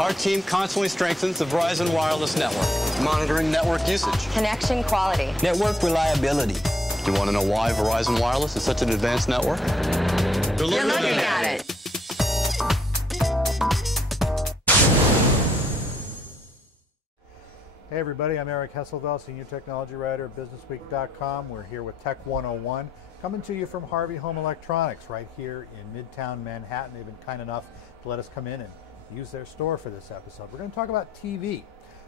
Our team constantly strengthens the Verizon Wireless network, monitoring network usage, connection quality, network reliability. You want to know why Verizon Wireless is such an advanced network? You're looking at it. Hey everybody, I'm Eric Hesseldahl, Senior Technology Writer at BusinessWeek.com. We're here with Tech 101, coming to you from Harvey Home Electronics right here in Midtown Manhattan. They've been kind enough to let us come in and use their store for this episode. We're going to talk about TV,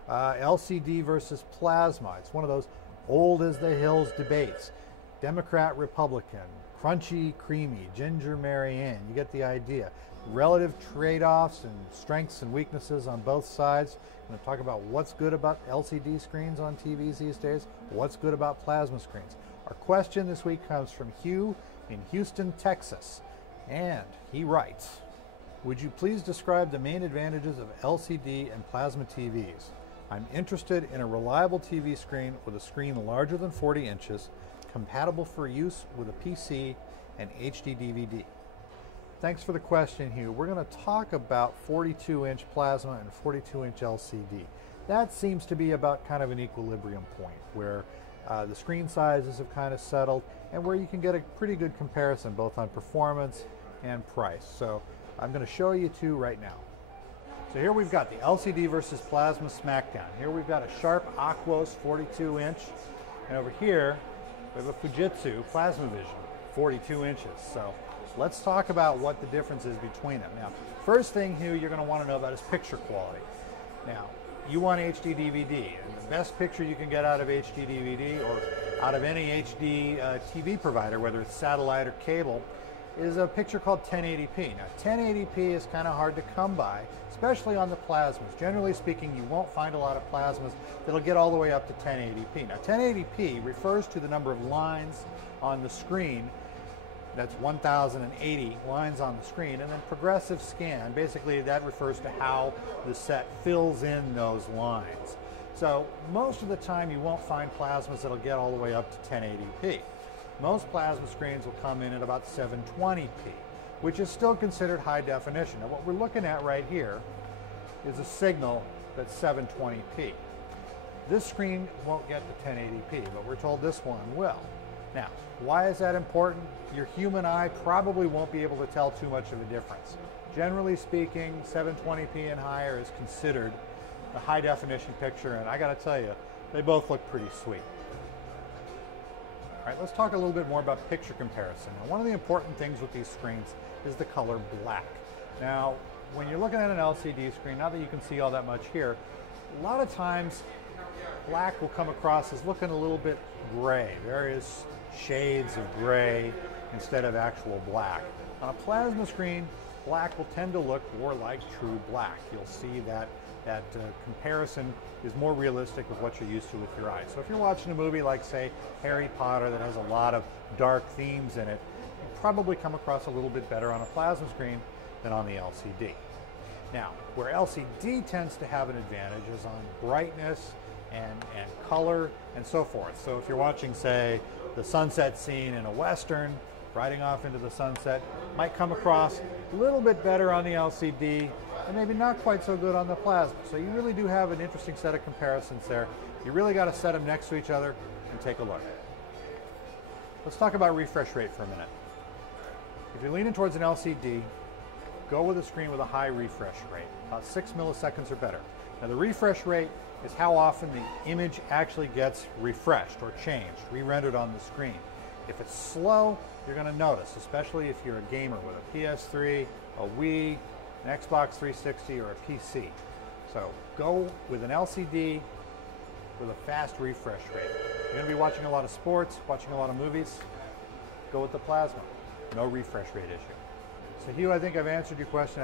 LCD versus plasma. It's one of those old as the hills debates. Democrat, Republican, crunchy, creamy, ginger, Marianne. You get the idea. Relative trade-offs and strengths and weaknesses on both sides. I'm going to talk about what's good about LCD screens on TVs these days, what's good about plasma screens. Our question this week comes from Hugh in Houston, Texas, and he writes, would you please describe the main advantages of LCD and plasma TVs? I'm interested in a reliable TV screen with a screen larger than 40 inches, compatible for use with a PC and HD DVD. Thanks for the question, Hugh. We're going to talk about 42-inch plasma and 42-inch LCD. That seems to be about kind of an equilibrium point where the screen sizes have kind of settled and where you can get a pretty good comparison both on performance and price. So I'm going to show you two right now. So here we've got the LCD versus plasma smackdown. Here we've got a Sharp Aquos 42-inch, and over here we have a Fujitsu PlasmaVision 42 inches. So let's talk about what the difference is between them. Now, first thing, Hugh, you're going to want to know about is picture quality. Now, you want HD DVD, and the best picture you can get out of HD DVD or out of any HD TV provider, whether it's satellite or cable, is a picture called 1080p. Now, 1080p is kind of hard to come by, especially on the plasmas. Generally speaking, you won't find a lot of plasmas that'll get all the way up to 1080p. Now, 1080p refers to the number of lines on the screen. That's 1080 lines on the screen, and then progressive scan, basically that refers to how the set fills in those lines. So most of the time you won't find plasmas that'll get all the way up to 1080p. Most plasma screens will come in at about 720p, which is still considered high definition. Now what we're looking at right here is a signal that's 720p. This screen won't get to 1080p, but we're told this one will. Now, why is that important? Your human eye probably won't be able to tell too much of a difference. Generally speaking, 720p and higher is considered a high definition picture, and I got to tell you, they both look pretty sweet. All right, let's talk a little bit more about picture comparison. Now, one of the important things with these screens is the color black. Now, when you're looking at an LCD screen, not that you can see all that much here, a lot of times black will come across as looking a little bit gray, various shades of gray instead of actual black. On a plasma screen, black will tend to look more like true black. You'll see that comparison is more realistic with what you're used to with your eyes. So if you're watching a movie like, say, Harry Potter that has a lot of dark themes in it, it'll probably come across a little bit better on a plasma screen than on the LCD. Now, where LCD tends to have an advantage is on brightness and color and so forth. So if you're watching, say, the sunset scene in a Western, riding off into the sunset, might come across a little bit better on the LCD and maybe not quite so good on the plasma. So you really do have an interesting set of comparisons there. You really got to set them next to each other and take a look. Let's talk about refresh rate for a minute. If you're leaning towards an LCD, go with a screen with a high refresh rate, about 6 milliseconds or better. Now the refresh rate is how often the image actually gets refreshed or changed, re-rendered on the screen. If it's slow, you're going to notice, especially if you're a gamer with a PS3, a Wii, an Xbox 360, or a PC. So go with an LCD with a fast refresh rate. You're going to be watching a lot of sports, watching a lot of movies, go with the plasma. No refresh rate issue. So Hugh, I think I've answered your question.